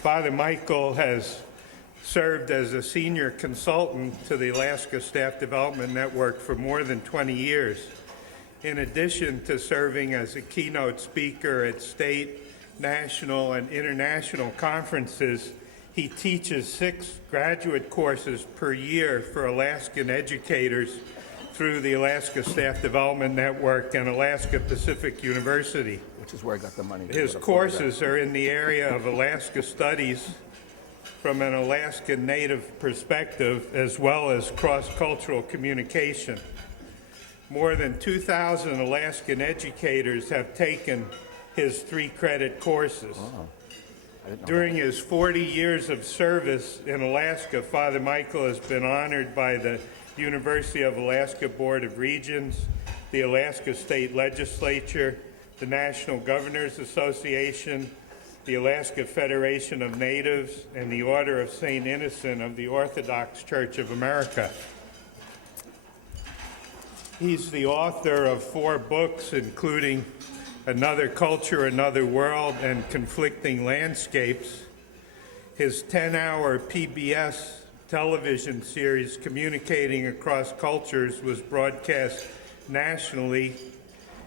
Father Michael has served as a senior consultant to the Alaska Staff Development Network for more than 20 years. In addition to serving as a keynote speaker at state, national, and international conferences, he teaches 6 graduate courses per year for Alaskan educators through the Alaska Staff Development Network and Alaska Pacific University. Which is where I got the money. His courses are in the area of Alaska studies from an Alaskan Native perspective, as well as cross-cultural communication. More than 2,000 Alaskan educators have taken his 3-credit courses. Oh, During his 40 years of service in Alaska, Father Michael has been honored by the University of Alaska Board of Regents, the Alaska State Legislature, the National Governors Association, the Alaska Federation of Natives, and the Order of St. Innocent of the Orthodox Church of America. He's the author of 4 books, including Another Culture, Another World, and Conflicting Landscapes. His 10-hour PBS television series, Communicating Across Cultures, was broadcast nationally.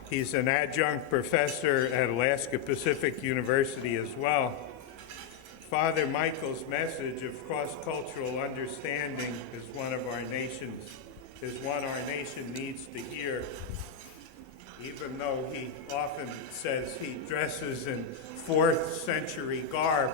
He's an adjunct professor at Alaska Pacific University as well. Father Michael's message of cross-cultural understanding is one our nation needs to hear. Even though he often says he dresses in 4th century garb,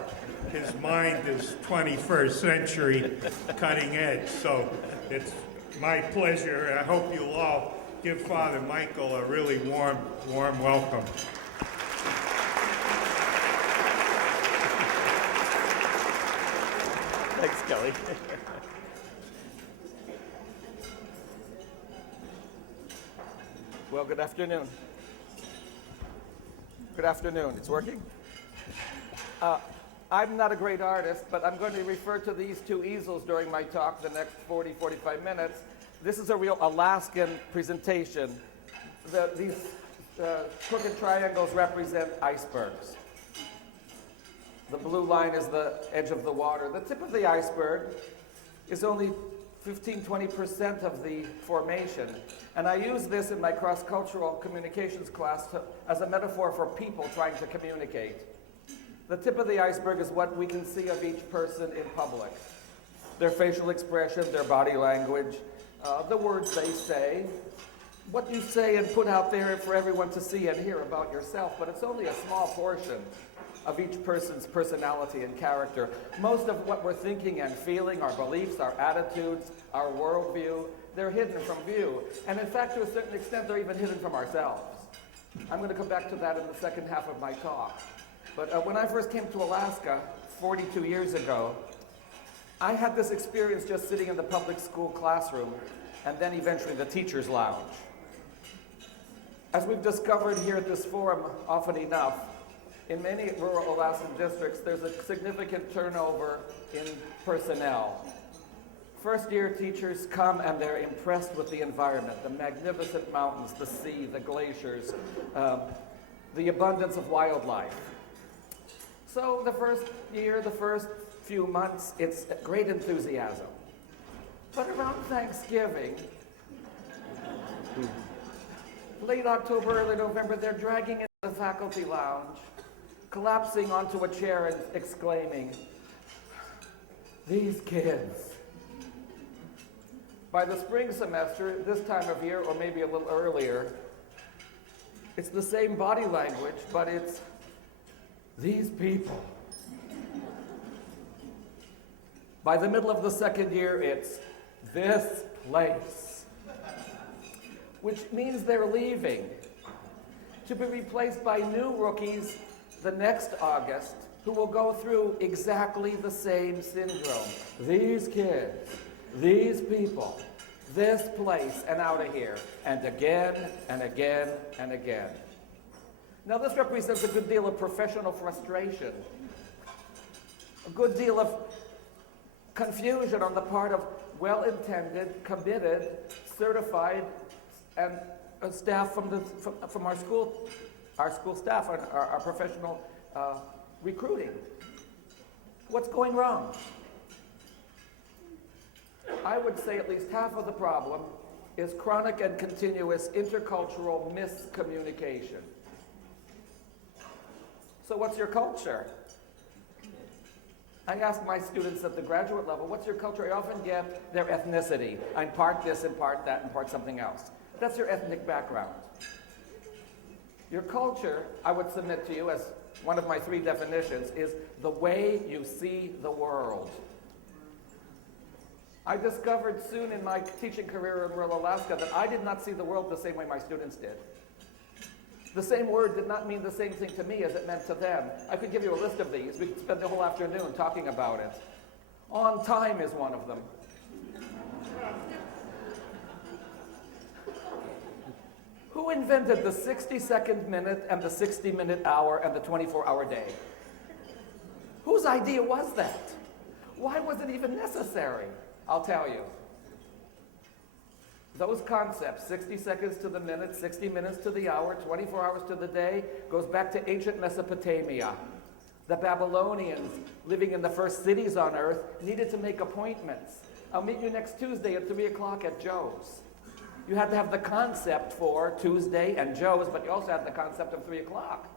his mind is 21st century cutting edge. So it's my pleasure. I hope you'll all give Father Michael a really warm welcome. Thanks, Kelly. Well, good afternoon. Good afternoon. It's working? I'm not a great artist, but I'm going to refer to these 2 easels during my talk the next 45 minutes. This is a real Alaskan presentation. These crooked triangles represent icebergs. The blue line is the edge of the water. The tip of the iceberg is only 15-20% of the formation. And I use this in my cross-cultural communications class as a metaphor for people trying to communicate. The tip of the iceberg is what we can see of each person in public. Their facial expression, their body language, the words they say, what you say and put out there for everyone to see and hear about yourself, but it's only a small portion of each person's personality and character. Most of what we're thinking and feeling, our beliefs, our attitudes, our worldview, they're hidden from view. And in fact, to a certain extent, they're even hidden from ourselves. I'm going to come back to that in the second half of my talk. But when I first came to Alaska 42 years ago, I had this experience just sitting in the public school classroom and then eventually the teacher's lounge. As we've discovered here at this forum often enough, in many rural Alaskan districts, there's a significant turnover in personnel. First-year teachers come and they're impressed with the environment, the magnificent mountains, the sea, the glaciers, the abundance of wildlife. So the first year, the first few months, it's great enthusiasm. But around Thanksgiving, late October, early November, they're dragging into the faculty lounge, collapsing onto a chair and exclaiming, "These kids." By the spring semester, this time of year, or maybe a little earlier, it's the same body language, but it's, "These people." By the middle of the second year, it's, "This place," which means they're leaving to be replaced by new rookies the next August who will go through exactly the same syndrome. These kids, these people, this place, and out of here, and again, and again, and again. Now this represents a good deal of professional frustration, a good deal of confusion on the part of well-intended, committed, certified, and staff from our school staff and our professional recruiting. What's going wrong? I would say at least half of the problem is chronic and continuous intercultural miscommunication. So what's your culture? I ask my students at the graduate level, what's your culture? I often get their ethnicity. I'm part this and part that and part something else. That's your ethnic background. Your culture, I would submit to you as one of my 3 definitions, is the way you see the world. I discovered soon in my teaching career in rural Alaska that I did not see the world the same way my students did. The same word did not mean the same thing to me as it meant to them. I could give you a list of these. We could spend the whole afternoon talking about it. On time is one of them. Who invented the 60-second minute and the 60-minute hour and the 24-hour day? Whose idea was that? Why was it even necessary? I'll tell you. Those concepts, 60 seconds to the minute, 60 minutes to the hour, 24 hours to the day, goes back to ancient Mesopotamia. The Babylonians, living in the first cities on earth, needed to make appointments. I'll meet you next Tuesday at 3 o'clock at Joe's. You had to have the concept for Tuesday and Joe's, but you also had the concept of 3 o'clock.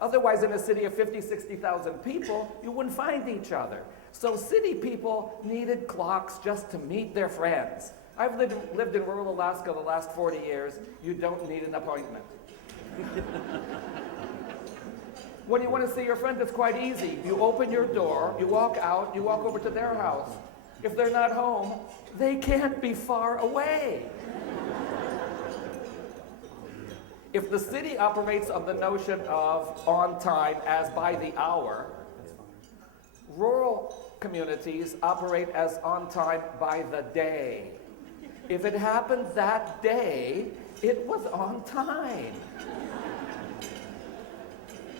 Otherwise, in a city of 50, 60,000 people, you wouldn't find each other. So city people needed clocks just to meet their friends. I've lived in rural Alaska the last 40 years. You don't need an appointment. When you want to see your friend, it's quite easy. You open your door, you walk out, you walk over to their house. If they're not home, they can't be far away. If the city operates on the notion of on time as by the hour, rural communities operate as on time by the day. If it happened that day, it was on time.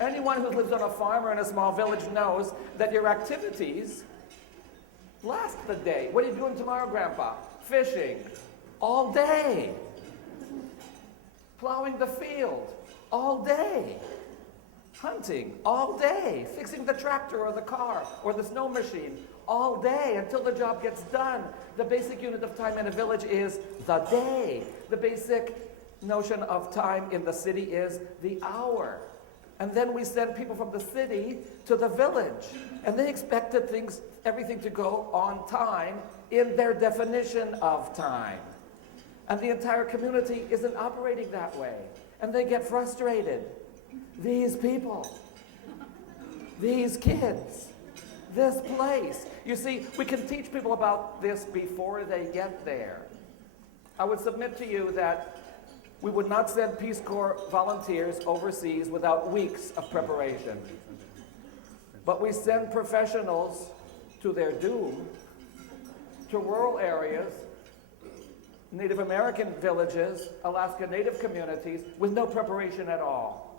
Anyone who lives on a farm or in a small village knows that your activities last the day. What are you doing tomorrow, Grandpa? Fishing. All day. Plowing the field. All day. Hunting. All day. Fixing the tractor or the car or the snow machine. All day until the job gets done. The basic unit of time in a village is the day. The basic notion of time in the city is the hour. And then we send people from the city to the village. And they expected everything to go on time in their definition of time. And the entire community isn't operating that way. And they get frustrated. These people, these kids, this place. You see, we can teach people about this before they get there. I would submit to you that we would not send Peace Corps volunteers overseas without weeks of preparation. But we send professionals to their doom, to rural areas, Native American villages, Alaska Native communities, with no preparation at all.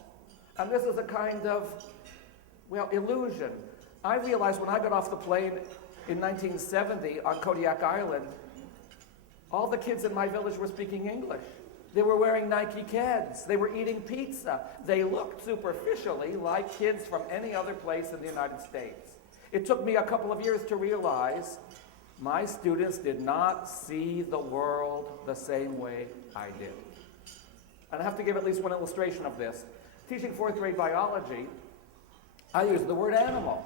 And this is a kind of, illusion. I realized when I got off the plane in 1970 on Kodiak Island, all the kids in my village were speaking English. They were wearing Nike Keds. They were eating pizza. They looked superficially like kids from any other place in the United States. It took me a couple of years to realize my students did not see the world the same way I did. And I have to give at least one illustration of this. Teaching 4th grade biology, I used the word animal.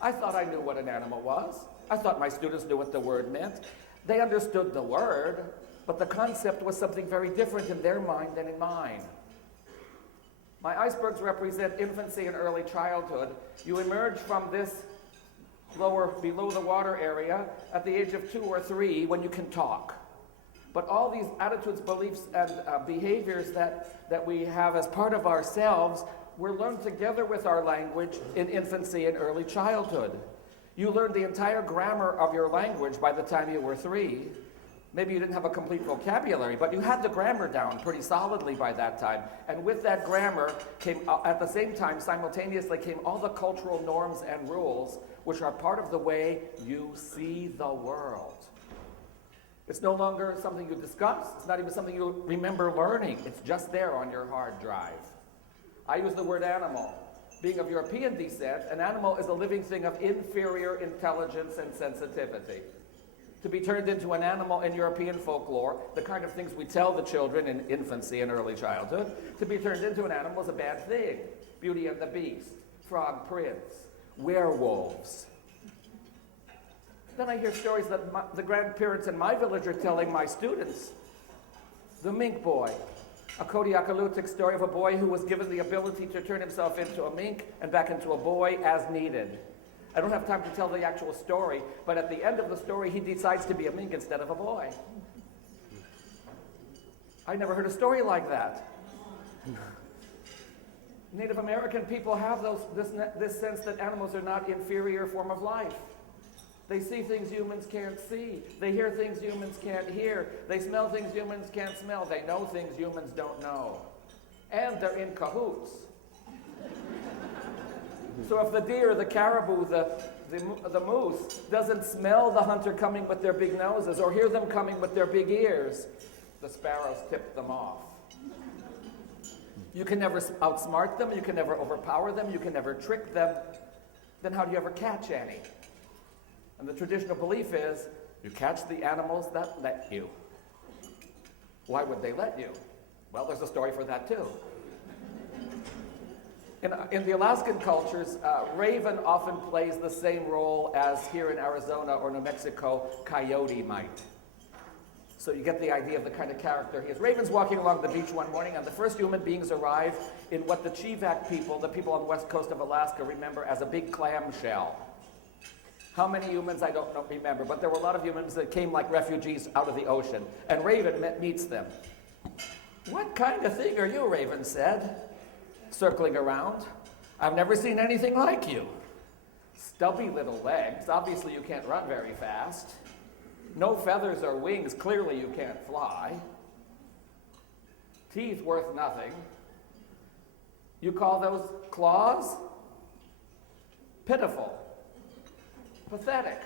I thought I knew what an animal was. I thought my students knew what the word meant. They understood the word, but the concept was something very different in their mind than in mine. My icebergs represent infancy and early childhood. You emerge from this below the water area at the age of 2 or 3 when you can talk. But all these attitudes, beliefs, and behaviors that we have as part of ourselves were learned together with our language in infancy and early childhood. You learned the entire grammar of your language by the time you were 3. Maybe you didn't have a complete vocabulary, but you had the grammar down pretty solidly by that time. And with that grammar came, at the same time, simultaneously came all the cultural norms and rules, which are part of the way you see the world. It's no longer something you discuss. It's not even something you remember learning. It's just there on your hard drive. I use the word animal. Being of European descent, an animal is a living thing of inferior intelligence and sensitivity. To be turned into an animal in European folklore, the kind of things we tell the children in infancy and early childhood, to be turned into an animal is a bad thing. Beauty and the Beast, Frog Prince, werewolves. Then I hear stories that the grandparents in my village are telling my students. The mink boy, a Kodiakalutic story of a boy who was given the ability to turn himself into a mink and back into a boy as needed. I don't have time to tell the actual story, but at the end of the story, he decides to be a mink instead of a boy. I never heard a story like that. Native American people have this sense that animals are not inferior form of life. They see things humans can't see. They hear things humans can't hear. They smell things humans can't smell. They know things humans don't know. And they're in cahoots. So if the deer, the caribou, the moose doesn't smell the hunter coming with their big noses or hear them coming with their big ears, the sparrows tip them off. You can never outsmart them. You can never overpower them. You can never trick them. Then how do you ever catch any? And the traditional belief is, you catch the animals that let you. Why would they let you? Well, there's a story for that too. In the Alaskan cultures, raven often plays the same role as here in Arizona or New Mexico, coyote might. So you get the idea of the kind of character he is. Raven's walking along the beach one morning, and the first human beings arrive in what the Chivak people, the people on the west coast of Alaska, remember as a big clam shell. How many humans, I don't remember, but there were a lot of humans that came like refugees out of the ocean. And Raven meets them. What kind of thing are you, Raven said, circling around. I've never seen anything like you. Stubby little legs, obviously you can't run very fast. No feathers or wings, clearly you can't fly. Teeth worth nothing. You call those claws? Pitiful. Pathetic,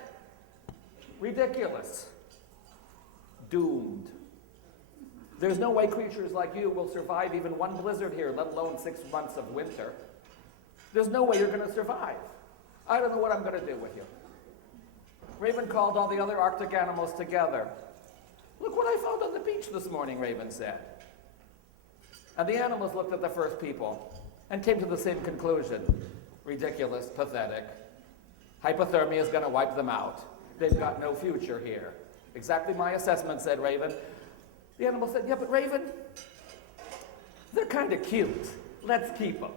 ridiculous, doomed. There's no way creatures like you will survive even one blizzard here, let alone 6 months of winter. There's no way you're going to survive. I don't know what I'm going to do with you. Raven called all the other Arctic animals together. Look what I found on the beach this morning, Raven said. And the animals looked at the first people and came to the same conclusion. Ridiculous, pathetic. Hypothermia is going to wipe them out. They've got no future here. Exactly my assessment, said Raven. The animal said, yeah, but Raven, they're kind of cute. Let's keep them.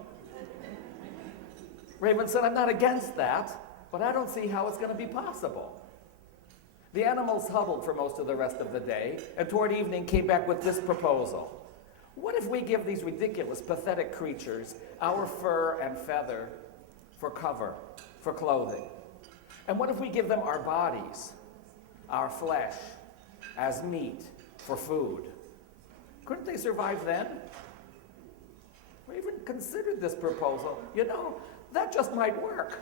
Raven said, I'm not against that, but I don't see how it's going to be possible. The animals huddled for most of the rest of the day, and toward evening came back with this proposal. What if we give these ridiculous, pathetic creatures our fur and feather for cover, for clothing? And what if we give them our bodies, our flesh, as meat for food? Couldn't they survive then? Raven considered this proposal. You know, that just might work.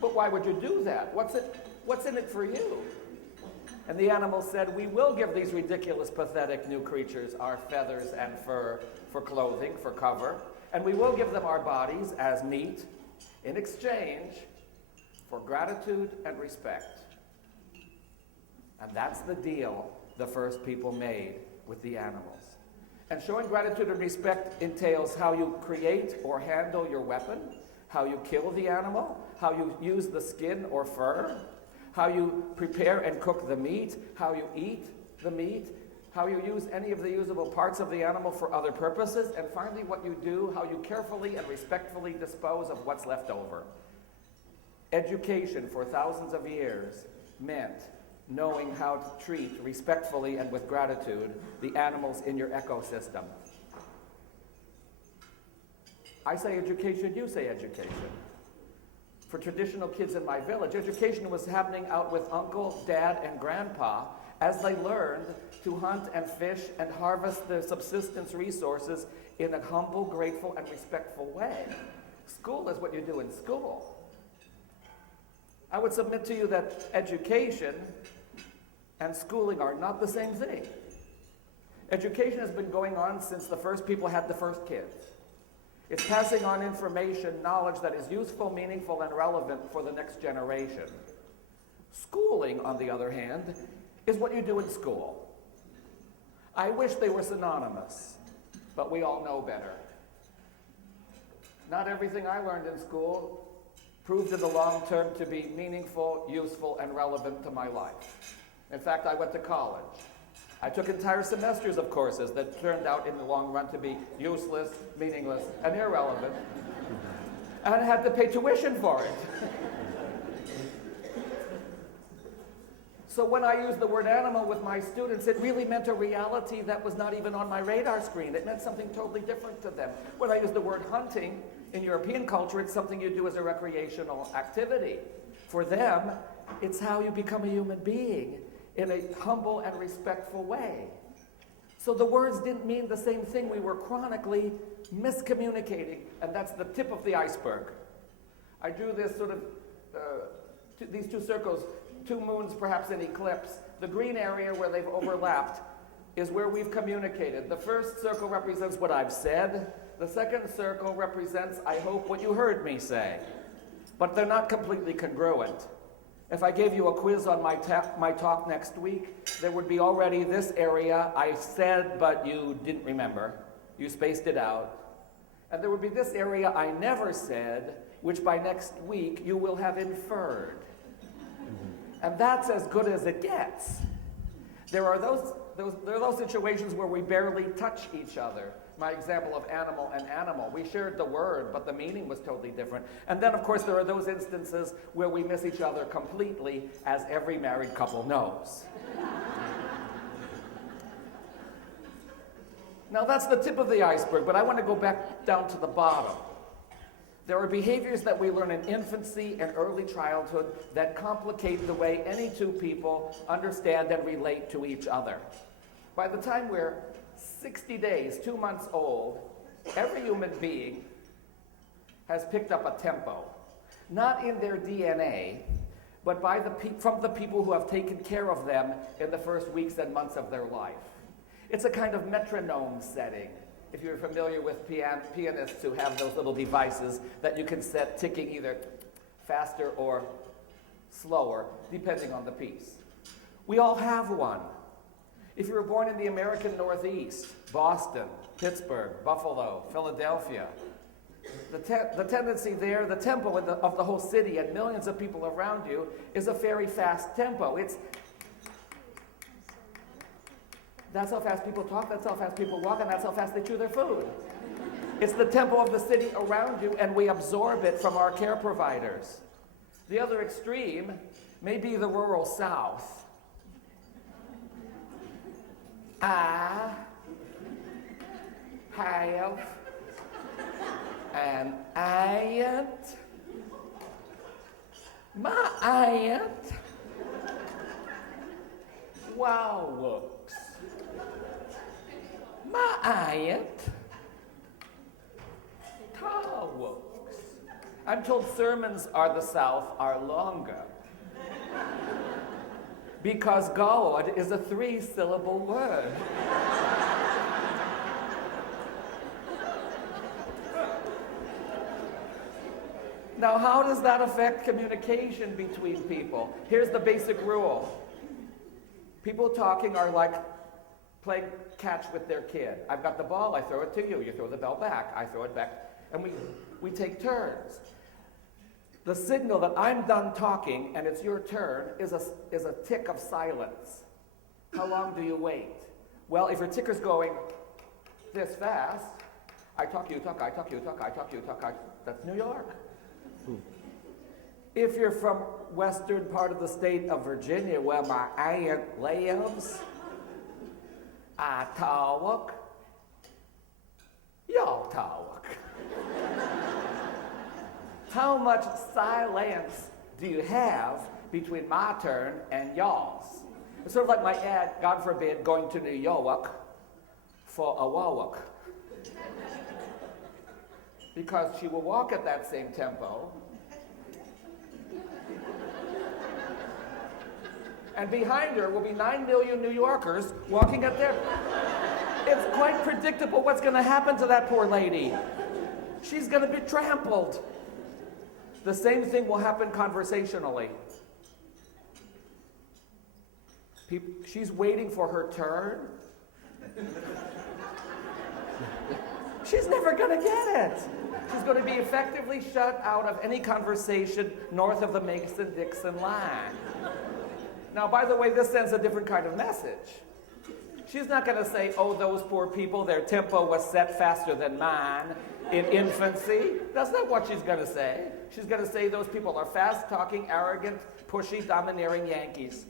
But why would you do that? What's in it for you? And the animal said, we will give these ridiculous, pathetic new creatures our feathers and fur for clothing, for cover, and we will give them our bodies as meat in exchange for gratitude and respect. And that's the deal the first people made with the animals. And showing gratitude and respect entails how you create or handle your weapon, how you kill the animal, how you use the skin or fur, how you prepare and cook the meat, how you eat the meat, how you use any of the usable parts of the animal for other purposes, and finally what you do, how you carefully and respectfully dispose of what's left over. Education for thousands of years meant knowing how to treat respectfully and with gratitude the animals in your ecosystem. I say education, you say education. For traditional kids in my village, education was happening out with uncle, dad, and grandpa as they learned to hunt and fish and harvest their subsistence resources in a humble, grateful, and respectful way. School is what you do in school. I would submit to you that education and schooling are not the same thing. Education has been going on since the first people had the first kids. It's passing on information, knowledge that is useful, meaningful, and relevant for the next generation. Schooling, on the other hand, is what you do in school. I wish they were synonymous, but we all know better. Not everything I learned in school proved in the long term to be meaningful, useful, and relevant to my life. In fact, I went to college. I took entire semesters of courses that turned out in the long run to be useless, meaningless, and irrelevant. And I had to pay tuition for it. So when I used the word animal with my students, it really meant a reality that was not even on my radar screen. It meant something totally different to them. When I use the word hunting, in European culture, it's something you do as a recreational activity. For them, it's how you become a human being in a humble and respectful way. So the words didn't mean the same thing. We were chronically miscommunicating, and that's the tip of the iceberg. I drew this sort of, these two circles, two moons perhaps in eclipse. The green area where they've overlapped is where we've communicated. The first circle represents what I've said. The second circle represents, I hope, what you heard me say. But they're not completely congruent. If I gave you a quiz on my talk next week, there would be already this area I said, but you didn't remember. You spaced it out. And there would be this area I never said, which by next week you will have inferred. And that's as good as it gets. There are those situations where we barely touch each other. My example of animal and animal. We shared the word, but the meaning was totally different. And then, of course, there are those instances where we miss each other completely, as every married couple knows. Now, that's the tip of the iceberg, but I want to go back down to the bottom. There are behaviors that we learn in infancy and early childhood that complicate the way any two people understand and relate to each other. By the time we're 60 days, 2 months old, every human being has picked up a tempo. Not in their DNA, but from the people who have taken care of them in the first weeks and months of their life. It's a kind of metronome setting. If you're familiar with pianists who have those little devices that you can set ticking either faster or slower, depending on the piece. We all have one. If you were born in the American Northeast, Boston, Pittsburgh, Buffalo, Philadelphia, the tendency there, the tempo of the whole city and millions of people around you is a very fast tempo. That's how fast people talk, that's how fast people walk, and that's how fast they chew their food. It's the tempo of the city around you, and we absorb it from our care providers. The other extreme may be the rural South. I have an aunt. My aunt. Wow. My aunt talks. I'm told sermons are the South are longer because God is a 3-syllable word. Now, how does that affect communication between people? Here's the basic rule. People talking are like playing catch with their kid. I've got the ball, I throw it to you. You throw the ball back, I throw it back. And we take turns. The signal that I'm done talking and it's your turn is a tick of silence. How long do you wait? Well, if your ticker's going this fast, I talk, you talk, I talk, you talk, I talk, you talk, that's New York. If you're from western part of the state of Virginia where my aunt lives, I talk, y'all talk. How much silence do you have between my turn and y'all's? It's sort of like my aunt, God forbid, going to New York for a walk. Because she will walk at that same tempo. And behind her will be 9 million New Yorkers walking at their... It's quite predictable what's going to happen to that poor lady. She's going to be trampled. The same thing will happen conversationally. She's waiting for her turn. She's never going to get it. She's going to be effectively shut out of any conversation north of the Mason-Dixon line. Now, by the way, this sends a different kind of message. She's not going to say, oh, those poor people, their tempo was set faster than mine in infancy. That's not what she's going to say. She's going to say those people are fast-talking, arrogant, pushy, domineering Yankees.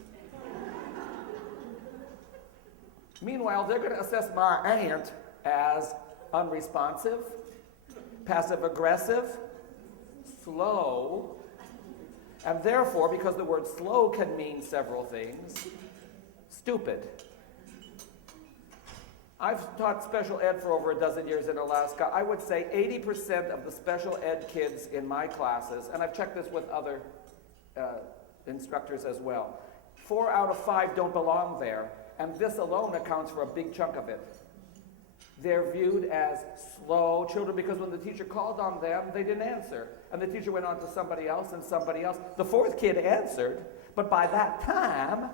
Meanwhile, they're going to assess my aunt as unresponsive, passive-aggressive, slow, and therefore, because the word slow can mean several things, stupid. I've taught special ed for over a dozen years in Alaska. I would say 80% of the special ed kids in my classes, and I've checked this with other instructors as well, 4 out of 5 don't belong there, and this alone accounts for a big chunk of it. They're viewed as slow children because when the teacher called on them, they didn't answer. And the teacher went on to somebody else and somebody else. The 4th kid answered, but by that time,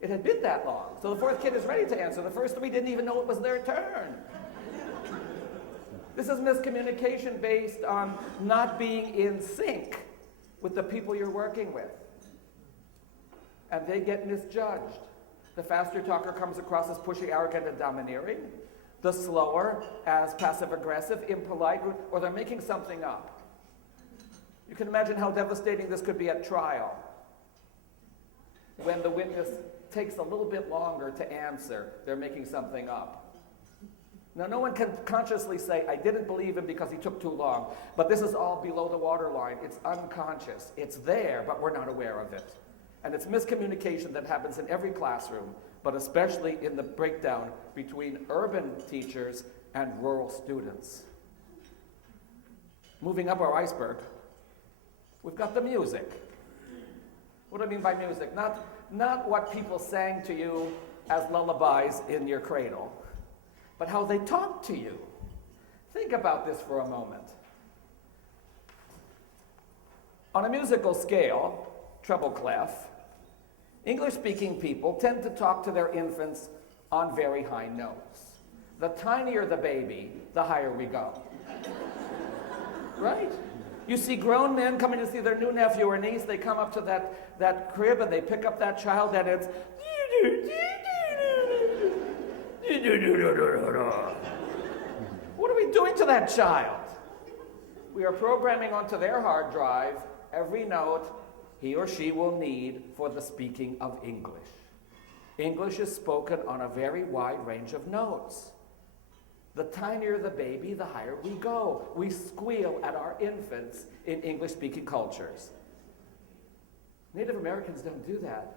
it had been that long. So the 4th kid is ready to answer. The first 3 didn't even know it was their turn. This is miscommunication based on not being in sync with the people you're working with. And they get misjudged. The faster talker comes across as pushy, arrogant, and domineering. The slower as passive-aggressive, impolite, or they're making something up. You can imagine how devastating this could be at trial when the witness takes a little bit longer to answer, they're making something up. Now, no one can consciously say, I didn't believe him because he took too long, but this is all below the waterline. It's unconscious. It's there, but we're not aware of it. And it's miscommunication that happens in every classroom, but especially in the breakdown between urban teachers and rural students. Moving up our iceberg, we've got the music. What do I mean by music? Not what people sang to you as lullabies in your cradle, but how they talk to you. Think about this for a moment. On a musical scale, treble clef, English-speaking people tend to talk to their infants on very high notes. The tinier the baby, the higher we go. Right? You see grown men coming to see their new nephew or niece, they come up to that crib and they pick up that child and it's what are we doing to that child? We are programming onto their hard drive every note he or she will need for the speaking of English. English is spoken on a very wide range of notes. The tinier the baby, the higher we go. We squeal at our infants in English-speaking cultures. Native Americans don't do that.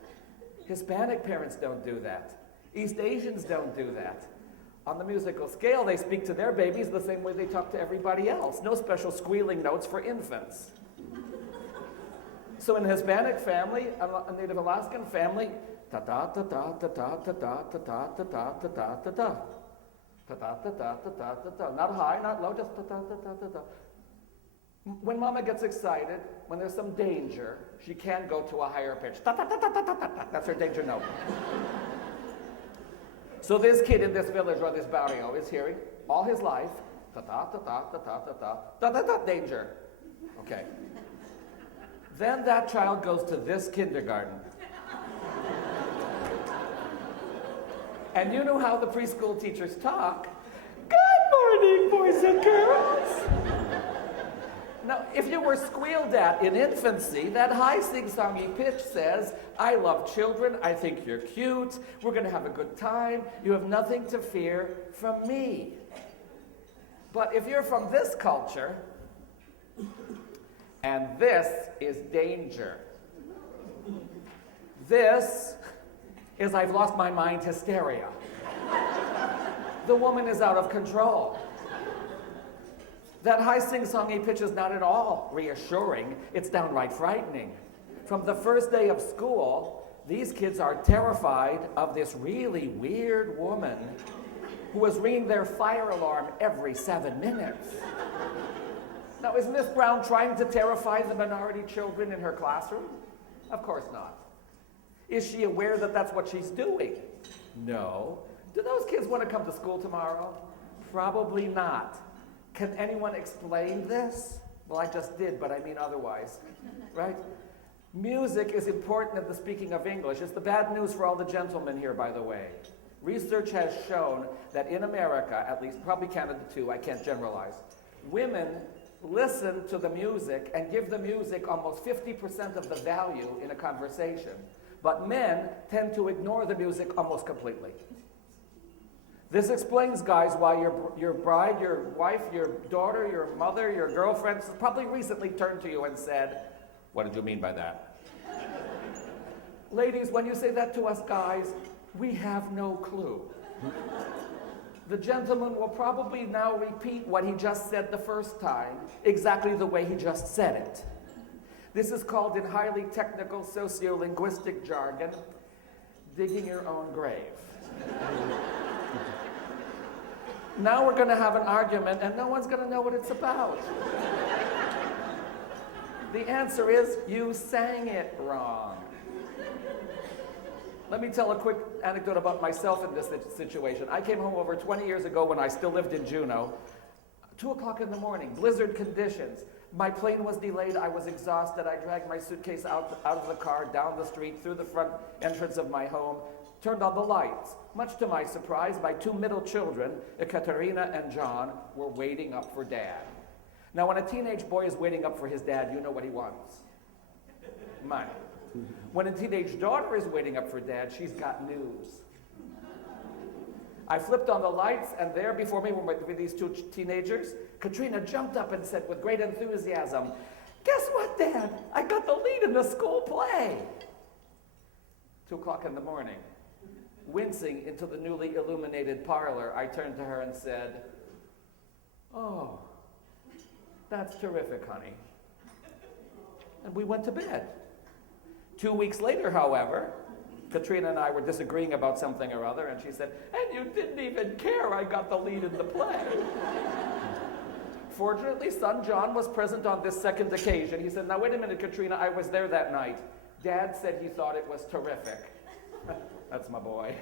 Hispanic parents don't do that. East Asians don't do that. On the musical scale, they speak to their babies the same way they talk to everybody else. No special squealing notes for infants. So in a Hispanic family, a Native Alaskan family, ta-ta-ta-ta-ta-ta-ta-ta-ta-ta-ta-ta-ta-ta. Ta-ta-ta-ta-ta-ta-ta-ta. Not high, not low, just ta-ta-ta-ta-ta-ta. When mama gets excited, when there's some danger, she can go to a higher pitch. Ta-ta-ta-ta-ta-ta-ta. That's her danger note. So this kid in this village or this barrio is hearing all his life, ta-ta-ta-ta-ta-ta-ta-ta, ta-ta-ta, danger. Okay. Then that child goes to this kindergarten. And you know how the preschool teachers talk. Good morning, boys and girls. Now, if you were squealed at in infancy, that high sing-songy pitch says, I love children, I think you're cute, we're going to have a good time, you have nothing to fear from me. But if you're from this culture, and this is danger. This is I've lost my mind hysteria. The woman is out of control. That high sing-songy pitch is not at all reassuring. It's downright frightening. From the first day of school, these kids are terrified of this really weird woman who was ringing their fire alarm every 7 minutes. Now, is Miss Brown trying to terrify the minority children in her classroom? Of course not. Is she aware that that's what she's doing? No. Do those kids want to come to school tomorrow? Probably not. Can anyone explain this? Well, I just did, but I mean otherwise, right? Music is important in the speaking of English. It's the bad news for all the gentlemen here, by the way. Research has shown that in America, at least, probably Canada too, I can't generalize, women listen to the music and give the music almost 50% of the value in a conversation. But men tend to ignore the music almost completely. This explains, guys, why your bride, your wife, your daughter, your mother, your girlfriend probably recently turned to you and said, "What did you mean by that?" Ladies, when you say that to us guys, we have no clue. The gentleman will probably now repeat what he just said the first time, exactly the way he just said it. This is called, in highly technical sociolinguistic jargon, digging your own grave. Now we're going to have an argument and no one's going to know what it's about. The answer is, you sang it wrong. Let me tell a quick anecdote about myself in this situation. I came home over 20 years ago when I still lived in Juneau. 2 o'clock in the morning, blizzard conditions. My plane was delayed, I was exhausted. I dragged my suitcase out of the car, down the street, through the front entrance of my home, turned on the lights. Much to my surprise, my 2 middle children, Ekaterina and John, were waiting up for Dad. Now, when a teenage boy is waiting up for his dad, you know what he wants. Money. When a teenage daughter is waiting up for Dad, she's got news. I flipped on the lights, and there before me were these 2 teenagers. Katrina jumped up and said with great enthusiasm, "Guess what, Dad? I got the lead in the school play." 2 o'clock in the morning. Wincing into the newly illuminated parlor, I turned to her and said, "Oh, that's terrific, honey." And we went to bed. 2 weeks later, however, Katrina and I were disagreeing about something or other, and she said, "And you didn't even care I got the lead in the play." Fortunately, son John was present on this second occasion. He said, "Now wait a minute, Katrina, I was there that night. Dad said he thought it was terrific." That's my boy.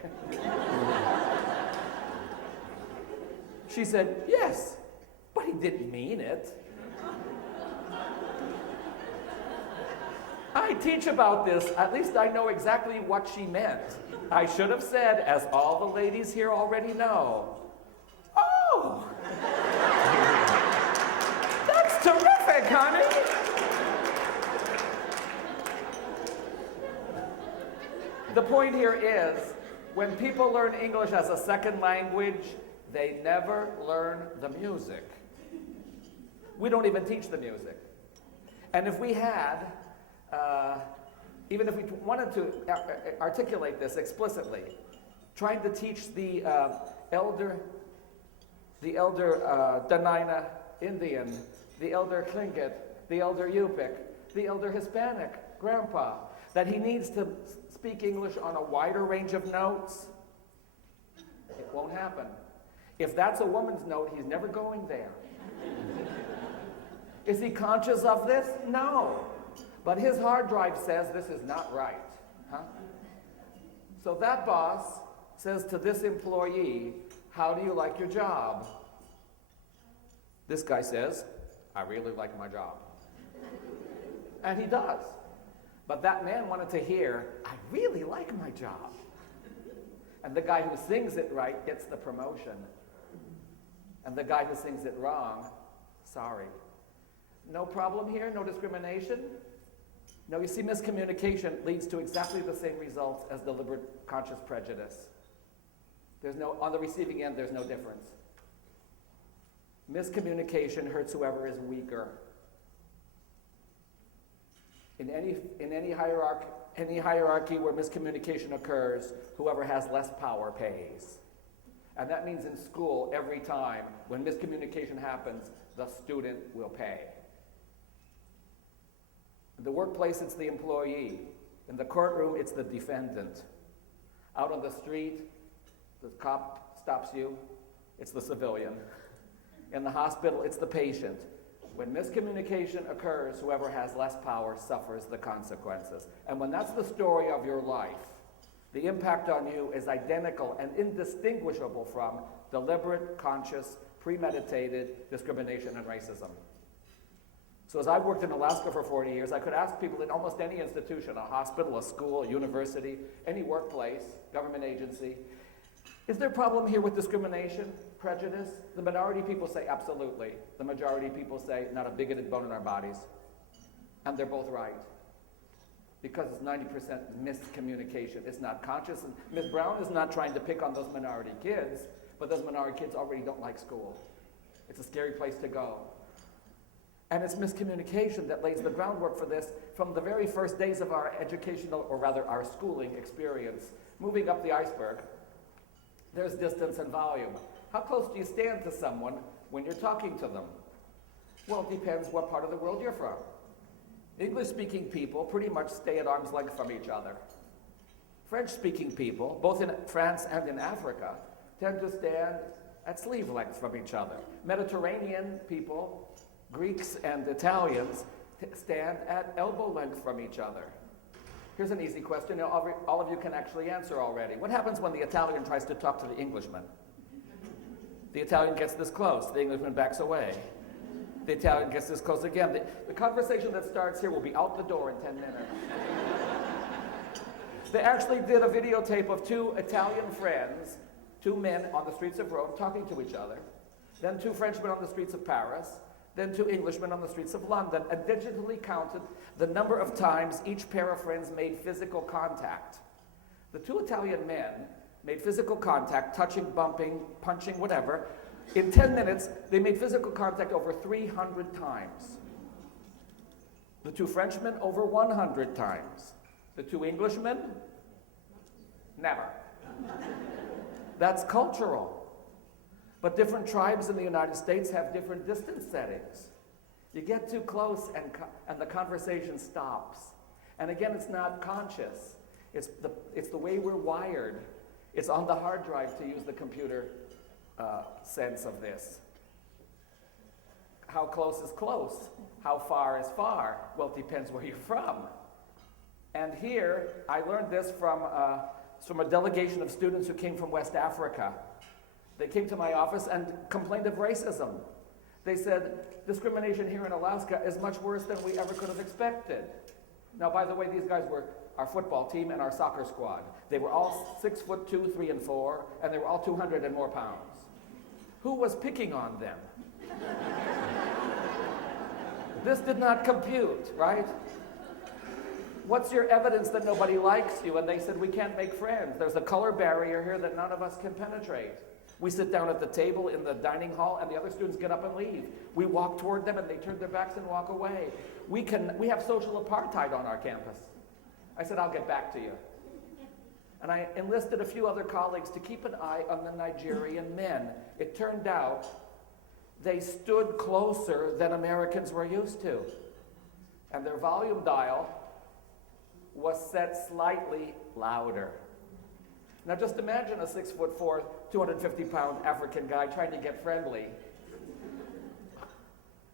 She said, "Yes, but he didn't mean it." I teach about this. At least I know exactly what she meant. I should have said, as all the ladies here already know, "Oh, that's terrific, honey." The point here is, when people learn English as a second language, they never learn the music. We don't even teach the music. And if we had, even if we wanted to articulate this explicitly, trying to teach the elder Dena'ina Indian, the elder Tlingit, the elder Yupik, the elder Hispanic grandpa, that he needs to speak English on a wider range of notes, it won't happen. If that's a woman's note, he's never going there. Is he conscious of this? No. But his hard drive says this is not right. So that boss says to this employee, "How do you like your job?" This guy says, "I really like my job." And he does. But that man wanted to hear, "I really like my job." And the guy who sings it right gets the promotion. And the guy who sings it wrong, sorry. No problem here? No discrimination? No, you see, miscommunication leads to exactly the same results as deliberate conscious prejudice. On the receiving end, there's no difference. Miscommunication hurts whoever is weaker. In any hierarchy where miscommunication occurs, whoever has less power pays. And that means in school, every time when miscommunication happens, the student will pay. In the workplace, it's the employee. In the courtroom, it's the defendant. Out on the street, the cop stops you, it's the civilian. In the hospital, it's the patient. When miscommunication occurs, whoever has less power suffers the consequences. And when that's the story of your life, the impact on you is identical and indistinguishable from deliberate, conscious, premeditated discrimination and racism. So as I've worked in Alaska for 40 years, I could ask people in almost any institution, a hospital, a school, a university, any workplace, government agency, is there a problem here with discrimination, prejudice? The minority people say absolutely. The majority people say not a bigoted bone in our bodies. And they're both right. Because it's 90% miscommunication. It's not conscious. And Ms. Brown is not trying to pick on those minority kids, but those minority kids already don't like school. It's a scary place to go. And it's miscommunication that lays the groundwork for this from the very first days of our educational, or rather our schooling experience. Moving up the iceberg, there's distance and volume. How close do you stand to someone when you're talking to them? Well, it depends what part of the world you're from. English-speaking people pretty much stay at arm's length from each other. French-speaking people, both in France and in Africa, tend to stand at sleeve length from each other. Mediterranean people, Greeks and Italians, stand at elbow length from each other. Here's an easy question all of you can actually answer already. What happens when the Italian tries to talk to the Englishman? The Italian gets this close, the Englishman backs away. The Italian gets this close again. The conversation that starts here will be out the door in 10 minutes. They actually did a videotape of two Italian friends, two men on the streets of Rome talking to each other, then two Frenchmen on the streets of Paris, then two Englishmen on the streets of London, and digitally counted the number of times each pair of friends made physical contact. The two Italian men made physical contact, touching, bumping, punching, whatever. In 10 minutes, they made physical contact over 300 times. The two Frenchmen, over 100 times. The two Englishmen, never. That's cultural. But different tribes in the United States have different distance settings. You get too close and the conversation stops. And again, it's not conscious. It's the way we're wired. It's on the hard drive, to use the computer sense of this. How close is close? How far is far? Well, it depends where you're from. And here, I learned this from a delegation of students who came from West Africa. They came to my office and complained of racism. They said, discrimination here in Alaska is much worse than we ever could have expected. Now, by the way, these guys were our football team and our soccer squad. They were all 6'2", 3 and 4, and they were all 200 and more pounds. Who was picking on them? This did not compute, right? What's your evidence that nobody likes you? And they said, we can't make friends. There's a color barrier here that none of us can penetrate. We sit down at the table in the dining hall, and the other students get up and leave. We walk toward them, and they turn their backs and walk away. We have social apartheid on our campus. I said, I'll get back to you. And I enlisted a few other colleagues to keep an eye on the Nigerian men. It turned out they stood closer than Americans were used to. And their volume dial was set slightly louder. Now just imagine a 6'4", 250-pound African guy trying to get friendly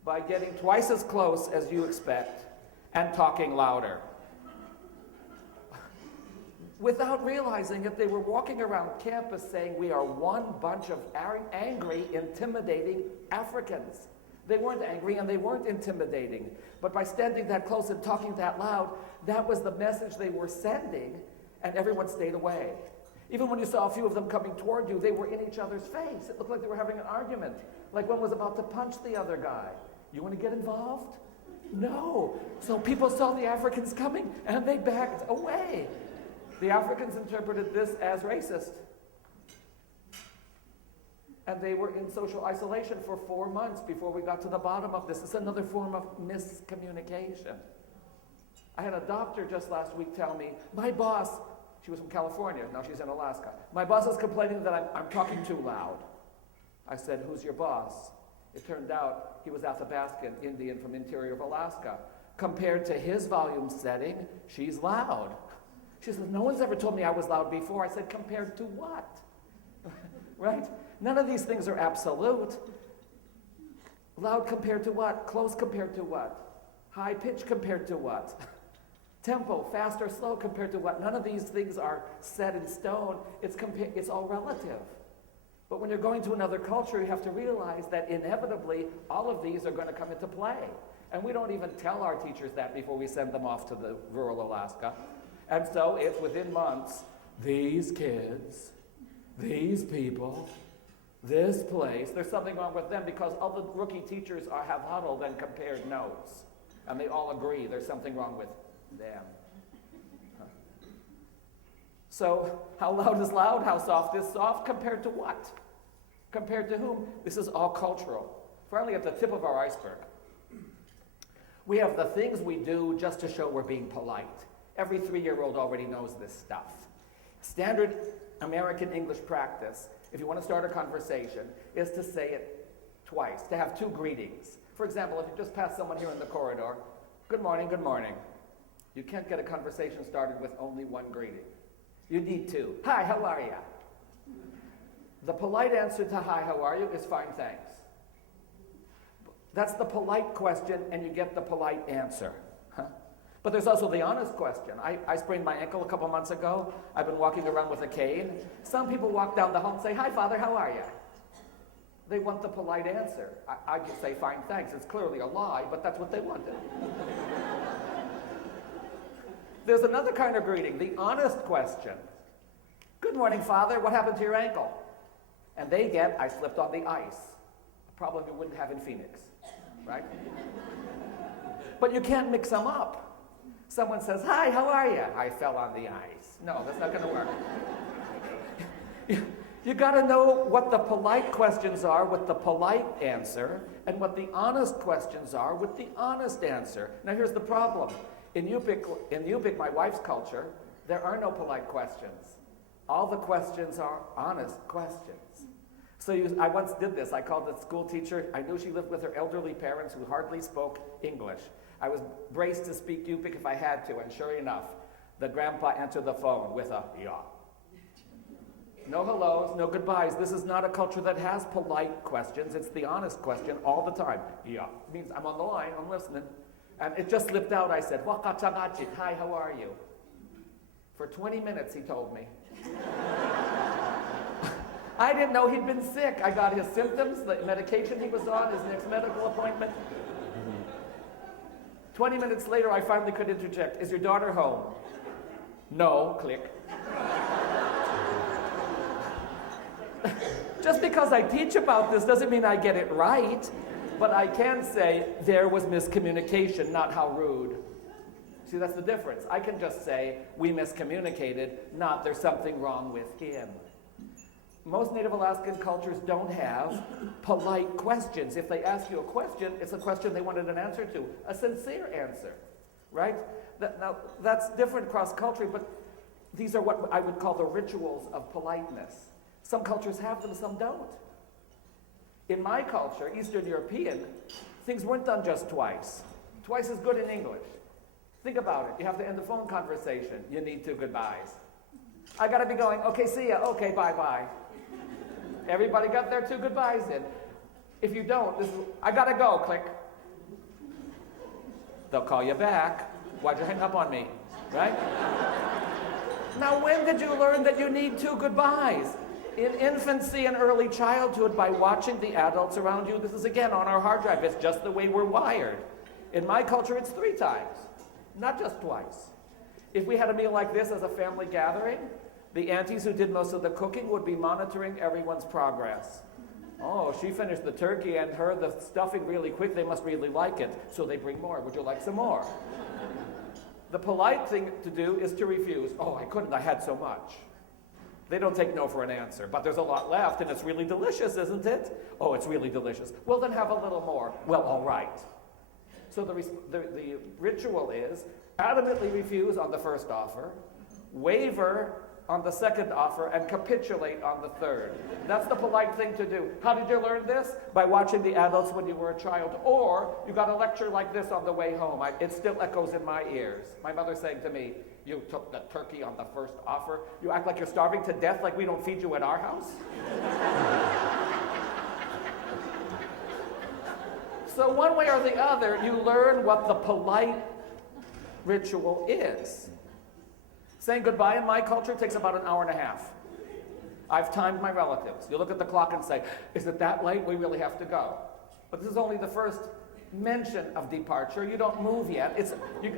by getting twice as close as you expect and talking louder. Without realizing it, they were walking around campus saying, we are one bunch of angry, intimidating Africans. They weren't angry and they weren't intimidating. But by standing that close and talking that loud, that was the message they were sending, and everyone stayed away. Even when you saw a few of them coming toward you, they were in each other's face. It looked like they were having an argument, like one was about to punch the other guy. You want to get involved? No. So people saw the Africans coming, and they backed away. The Africans interpreted this as racist. And they were in social isolation for 4 months before we got to the bottom of this. It's another form of miscommunication. I had a doctor just last week tell me, my boss, she was from California, now she's in Alaska. My boss is complaining that I'm talking too loud. I said, who's your boss? It turned out he was Athabascan, Indian from interior of Alaska. Compared to his volume setting, she's loud. She said, no one's ever told me I was loud before. I said, compared to what? right? None of these things are absolute. Loud compared to what? Close compared to what? High pitch compared to what? Tempo, fast or slow compared to what? None of these things are set in stone. It's all relative. But when you're going to another culture, you have to realize that inevitably all of these are going to come into play. And we don't even tell our teachers that before we send them off to the rural Alaska. And so it's within months, these kids, these people, this place, there's something wrong with them because all the rookie teachers have huddled and compared notes. And they all agree there's something wrong with them. So how loud is loud? How soft is soft? Compared to what? Compared to whom? This is all cultural. We're only at the tip of our iceberg. We have the things we do just to show we're being polite. Every 3-year-old already knows this stuff. Standard American English practice, if you want to start a conversation, is to say it twice, to have 2 greetings. For example, if you just pass someone here in the corridor, good morning, good morning. You can't get a conversation started with only 1 greeting. You need 2. Hi, how are you? The polite answer to hi, how are you is fine, thanks. That's the polite question, and you get the polite answer. But there's also the honest question. I sprained my ankle a couple months ago. I've been walking around with a cane. Some people walk down the hall and say, hi, Father, how are you? They want the polite answer. I just say, fine, thanks. It's clearly a lie, but that's what they wanted. There's another kind of greeting, the honest question. Good morning, Father. What happened to your ankle? And they get, I slipped on the ice. A problem you wouldn't have in Phoenix, right? But you can't mix them up. Someone says, hi, how are you? I fell on the ice. No, that's not going to work. You got to know what the polite questions are with the polite answer, and what the honest questions are with the honest answer. Now here's the problem. In Yupik, my wife's culture, there are no polite questions. All the questions are honest questions. So I once did this. I called the school teacher. I knew she lived with her elderly parents who hardly spoke English. I was braced to speak Yupik if I had to, and sure enough, the grandpa answered the phone with a yeah. No hellos, no goodbyes. This is not a culture that has polite questions. It's the honest question all the time. Yeah. It means I'm on the line, I'm listening. And it just slipped out. I said, hi, how are you? For 20 minutes, he told me. I didn't know he'd been sick. I got his symptoms, the medication he was on, his next medical appointment. 20 minutes later, I finally could interject. Is your daughter home? No, click. Just because I teach about this doesn't mean I get it right, but I can say there was miscommunication, not how rude. See, that's the difference. I can just say we miscommunicated, not there's something wrong with him. Most Native Alaskan cultures don't have polite questions. If they ask you a question, it's a question they wanted an answer to, a sincere answer, right? Now, that's different cross-culturally, but these are what I would call the rituals of politeness. Some cultures have them, some don't. In my culture, Eastern European, things weren't done just twice. Twice is good in English. Think about it. You have to end the phone conversation. You need 2 goodbyes. I gotta be going, okay, see ya, okay, bye-bye. Everybody got their 2 goodbyes in. If you don't, I gotta go, click. They'll call you back. Why'd you hang up on me, right? Now, when did you learn that you need 2 goodbyes? In infancy and early childhood, by watching the adults around you. This is, again, on our hard drive. It's just the way we're wired. In my culture, it's 3 times, not just twice. If we had a meal like this as a family gathering, the aunties who did most of the cooking would be monitoring everyone's progress. Oh, she finished the turkey and the stuffing really quick. They must really like it. So they bring more. Would you like some more? The polite thing to do is to refuse. Oh, I couldn't. I had so much. They don't take no for an answer. But there's a lot left, and it's really delicious, isn't it? Oh, it's really delicious. Well, then have a little more. Well, all right. So the ritual is adamantly refuse on the first offer, waver on the second offer and capitulate on the third. That's the polite thing to do. How did you learn this? By watching the adults when you were a child. Or you got a lecture like this on the way home. It still echoes in my ears. My mother saying to me, "You took the turkey on the first offer. You act like you're starving to death like we don't feed you at our house." So one way or the other, you learn what the polite ritual is. Saying goodbye in my culture takes about an hour and a half. I've timed my relatives. You look at the clock and say, "Is it that late? We really have to go." But this is only the first mention of departure. You don't move yet.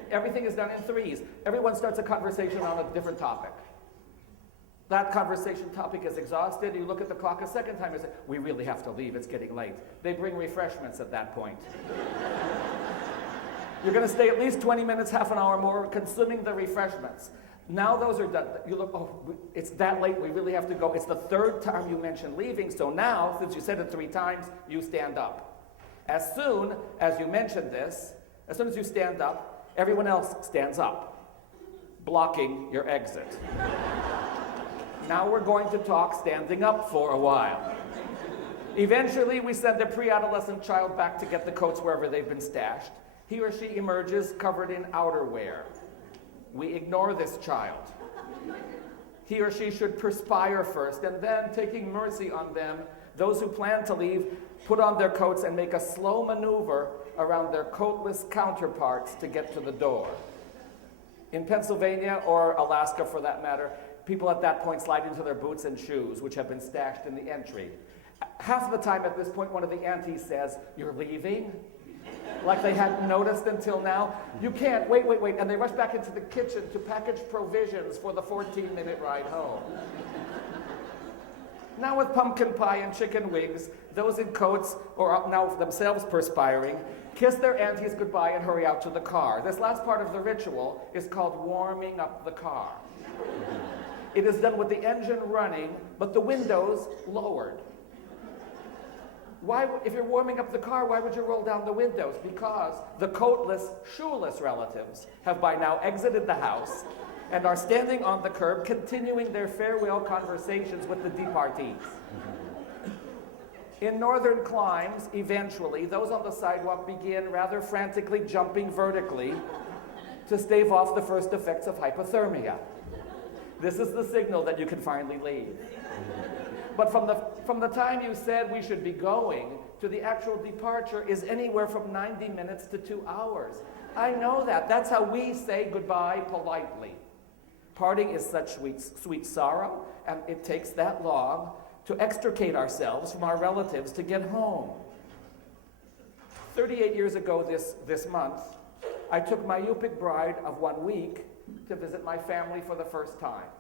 Everything is done in threes. Everyone starts a conversation on a different topic. That conversation topic is exhausted. You look at the clock a second time and say, "We really have to leave. It's getting late." They bring refreshments at that point. You're going to stay at least 20 minutes, half an hour more, consuming the refreshments. Now those are done. You look, "Oh, it's that late. We really have to go." It's the third time you mentioned leaving. So now, since you said it 3 times, you stand up. As soon as you mention this, as soon as you stand up, everyone else stands up, blocking your exit. Now we're going to talk standing up for a while. Eventually, we send a pre-adolescent child back to get the coats wherever they've been stashed. He or she emerges covered in outerwear. We ignore this child. He or she should perspire first, and then, taking mercy on them, those who plan to leave put on their coats and make a slow maneuver around their coatless counterparts to get to the door. In Pennsylvania, or Alaska for that matter, people at that point slide into their boots and shoes, which have been stashed in the entry. Half of the time at this point, one of the aunties says, "You're leaving?" Like they hadn't noticed until now. "You can't, wait. And they rush back into the kitchen to package provisions for the 14-minute ride home. Now with pumpkin pie and chicken wings, those in coats, or now themselves perspiring, kiss their aunties goodbye and hurry out to the car. This last part of the ritual is called warming up the car. It is done with the engine running, but the windows lowered. If you're warming up the car, why would you roll down the windows? Because the coatless, shoeless relatives have by now exited the house and are standing on the curb, continuing their farewell conversations with the departees. In northern climes, eventually, those on the sidewalk begin rather frantically jumping vertically to stave off the first effects of hypothermia. This is the signal that you can finally leave. But from the time you said we should be going to the actual departure is anywhere from 90 minutes to 2 hours. I know that. That's how we say goodbye politely. Parting is such sweet sorrow, and it takes that long to extricate ourselves from our relatives to get home. 38 years ago this month, I took my Yupik bride of 1 week to visit my family for the first time.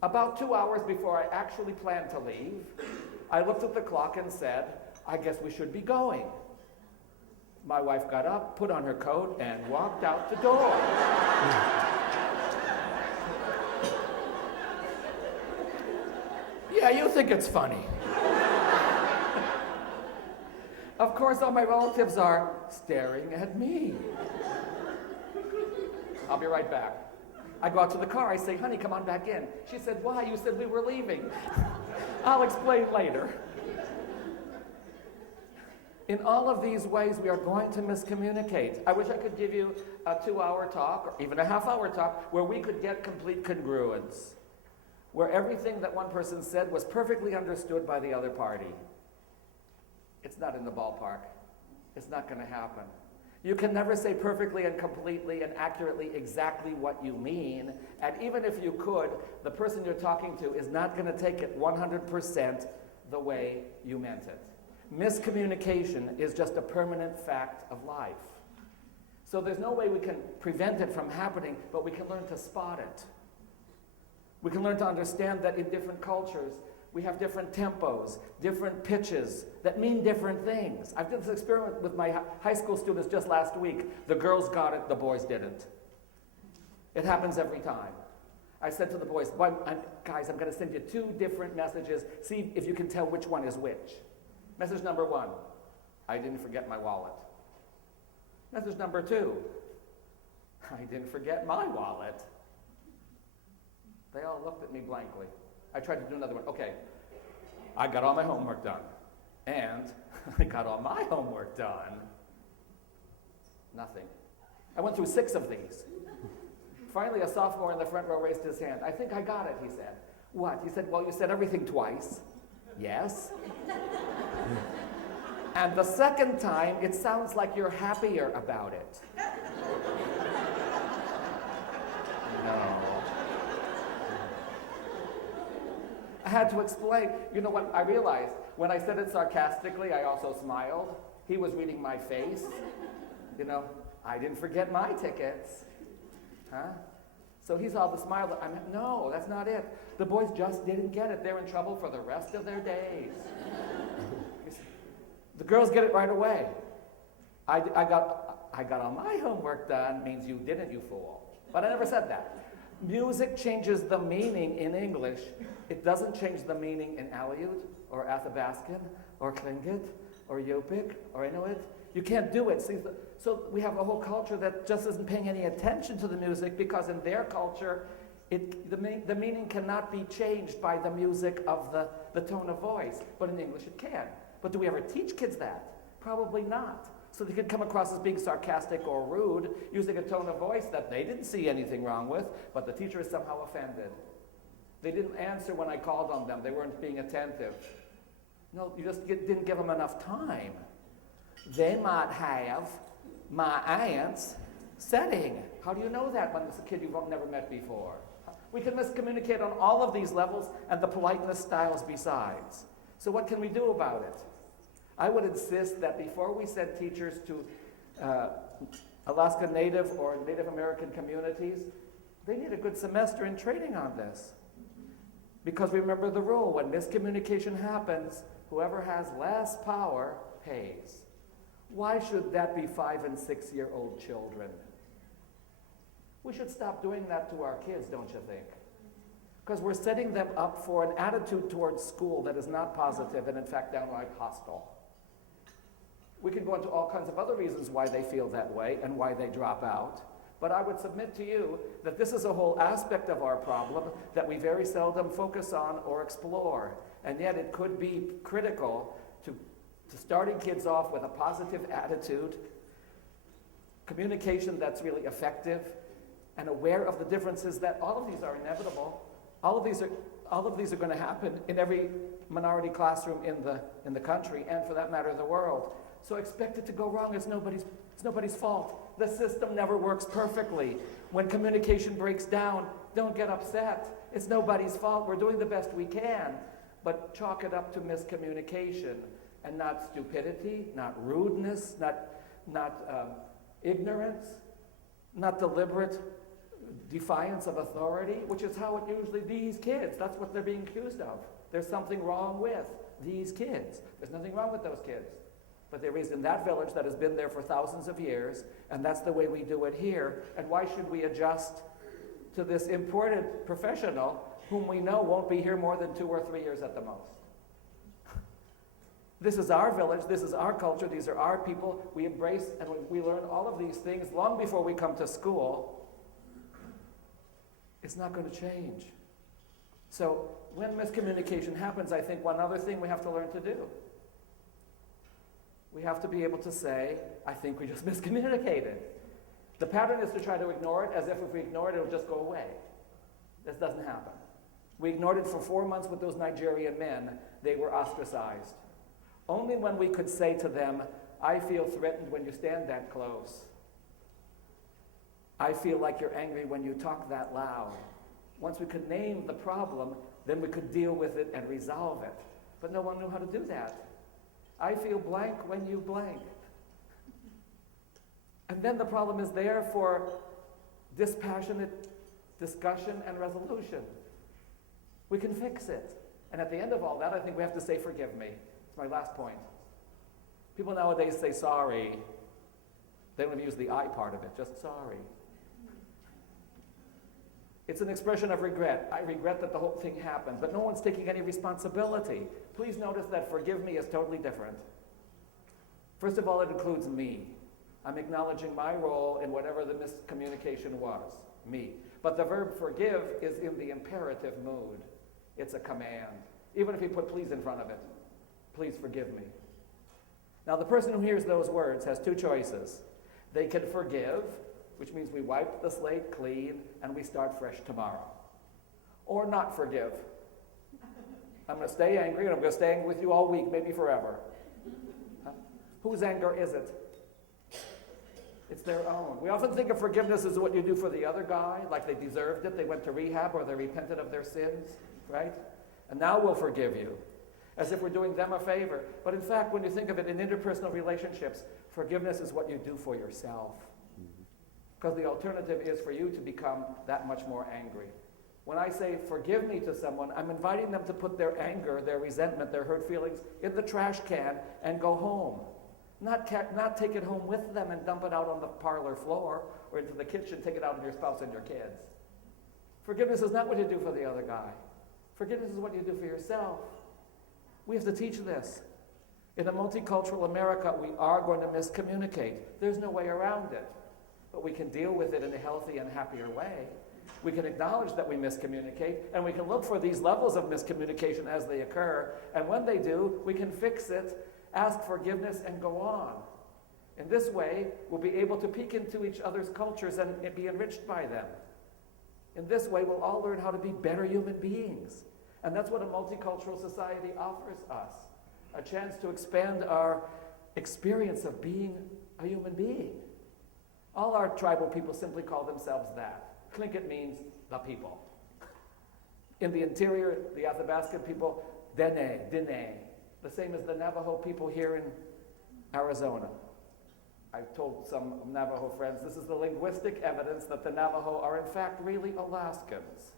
About 2 hours before I actually planned to leave, I looked at the clock and said, "I guess we should be going." My wife got up, put on her coat, and walked out the door. Yeah, you think it's funny. Of course, all my relatives are staring at me. I'll be right back. I go out to the car, I say, "Honey, come on back in." She said, "Why? You said we were leaving." I'll explain later. In all of these ways, we are going to miscommunicate. I wish I could give you a 2-hour talk, or even a half-hour talk, where we could get complete congruence, where everything that one person said was perfectly understood by the other party. It's not in the ballpark. It's not going to happen. You can never say perfectly and completely and accurately exactly what you mean, and even if you could, the person you're talking to is not going to take it 100% the way you meant it. Miscommunication is just a permanent fact of life. So there's no way we can prevent it from happening, but we can learn to spot it. We can learn to understand that in different cultures, we have different tempos, different pitches that mean different things. I did this experiment with my high school students just last week. The girls got it, the boys didn't. It happens every time. I said to the boys, "Guys, I'm going to send you 2 different messages. See if you can tell which one is which." Message number 1, "I didn't forget my wallet." Message number 2, "I didn't forget my wallet." They all looked at me blankly. I tried to do another one. Okay, I got all my homework done. And I got all my homework done. Nothing. I went through 6 of these. Finally, a sophomore in the front row raised his hand. I think I got it, he said. What? He said, well, you said everything twice. Yes. And the second time, it sounds like you're happier about it. No. I had to explain. You know what I realized? When I said it sarcastically, I also smiled. He was reading my face. You know, I didn't forget my tickets. Huh? So he saw the smile. No, that's not it. The boys just didn't get it. They're in trouble for the rest of their days. The girls get it right away. I got all my homework done means you didn't, you fool. But I never said that. Music changes the meaning in English. It doesn't change the meaning in Aleut or Athabaskan or Tlingit or Yupik or Inuit. You can't do it. See, so we have a whole culture that just isn't paying any attention to the music because in their culture, the meaning cannot be changed by the music of the tone of voice. But in English it can. But do we ever teach kids that? Probably not. So they could come across as being sarcastic or rude, using a tone of voice that they didn't see anything wrong with, but the teacher is somehow offended. They didn't answer when I called on them. They weren't being attentive. No, you just didn't give them enough time. They might have my aunt's setting. How do you know that when it's a kid you've never met before? We can miscommunicate on all of these levels and the politeness styles besides. So what can we do about it? I would insist that before we send teachers to Alaska Native or Native American communities, they need a good semester in training on this. Because remember the rule, when miscommunication happens, whoever has less power pays. Why should that be 5- and 6-year-old children? We should stop doing that to our kids, don't you think? Because we're setting them up for an attitude towards school that is not positive and in fact downright hostile. We can go into all kinds of other reasons why they feel that way and why they drop out. But I would submit to you that this is a whole aspect of our problem that we very seldom focus on or explore. And yet it could be critical to starting kids off with a positive attitude, communication that's really effective, and aware of the differences that all of these are inevitable. All of these are going to happen in every minority classroom in the country, and for that matter, the world. So expect it to go wrong. It's nobody's fault. The system never works perfectly. When communication breaks down, don't get upset. It's nobody's fault. We're doing the best we can, but chalk it up to miscommunication and not stupidity, not rudeness, not ignorance, not deliberate defiance of authority, which is how it usually, these kids, that's what they're being accused of. There's something wrong with these kids. There's nothing wrong with those kids. But they're raised in that village that has been there for thousands of years, and that's the way we do it here. And why should we adjust to this imported professional whom we know won't be here more than 2 or 3 years at the most? This is our village, this is our culture, these are our people. We embrace and we learn all of these things long before we come to school. It's not going to change. So when miscommunication happens, I think one other thing we have to learn to do. We have to be able to say, I think we just miscommunicated. The pattern is to try to ignore it as if we ignore it, it'll just go away. This doesn't happen. We ignored it for 4 months with those Nigerian men. They were ostracized. Only when we could say to them, I feel threatened when you stand that close. I feel like you're angry when you talk that loud. Once we could name the problem, then we could deal with it and resolve it. But no one knew how to do that. I feel blank when you blank. And then the problem is there for dispassionate discussion and resolution. We can fix it. And at the end of all that, I think we have to say, forgive me. It's my last point. People nowadays say sorry. They don't even use the I part of it, just sorry. It's an expression of regret. I regret that the whole thing happened, but no one's taking any responsibility. Please notice that forgive me is totally different. First of all, it includes me. I'm acknowledging my role in whatever the miscommunication was, me. But the verb forgive is in the imperative mood. It's a command. Even if you put please in front of it. Please forgive me. Now the person who hears those words has two choices. They can forgive, which means we wipe the slate clean and we start fresh tomorrow. Or not forgive. I'm going to stay angry and I'm going to stay angry with you all week, maybe forever. Huh? Whose anger is it? It's their own. We often think of forgiveness as what you do for the other guy, like they deserved it, they went to rehab or they repented of their sins, right? And now we'll forgive you, as if we're doing them a favor. But in fact, when you think of it in interpersonal relationships, forgiveness is what you do for yourself. Because the alternative is for you to become that much more angry. When I say forgive me to someone, I'm inviting them to put their anger, their resentment, their hurt feelings in the trash can and go home. Not take it home with them and dump it out on the parlor floor or into the kitchen, take it out on your spouse and your kids. Forgiveness is not what you do for the other guy. Forgiveness is what you do for yourself. We have to teach this. In a multicultural America, we are going to miscommunicate. There's no way around it. But we can deal with it in a healthy and happier way. We can acknowledge that we miscommunicate, and we can look for these levels of miscommunication as they occur, and when they do, we can fix it, ask forgiveness, and go on. In this way, we'll be able to peek into each other's cultures and be enriched by them. In this way, we'll all learn how to be better human beings. And that's what a multicultural society offers us, a chance to expand our experience of being a human being. All our tribal people simply call themselves that. Tlingit means the people. In the interior, the Athabascan people, Dene, the same as the Navajo people here in Arizona. I've told some Navajo friends, this is the linguistic evidence that the Navajo are in fact really Alaskans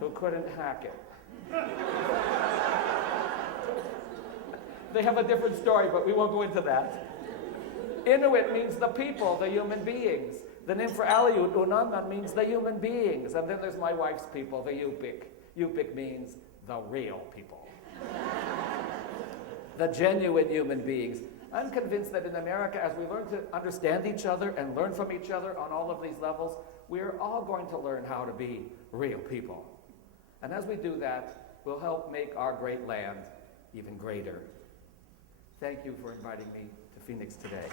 who couldn't hack it. They have a different story, but we won't go into that. Inuit means the people, the human beings. The name for Aleut, Unangan, means the human beings. And then there's my wife's people, the Yupik. Yupik means the real people. The genuine human beings. I'm convinced that in America, as we learn to understand each other and learn from each other on all of these levels, we're all going to learn how to be real people. And as we do that, we'll help make our great land even greater. Thank you for inviting me to Phoenix today.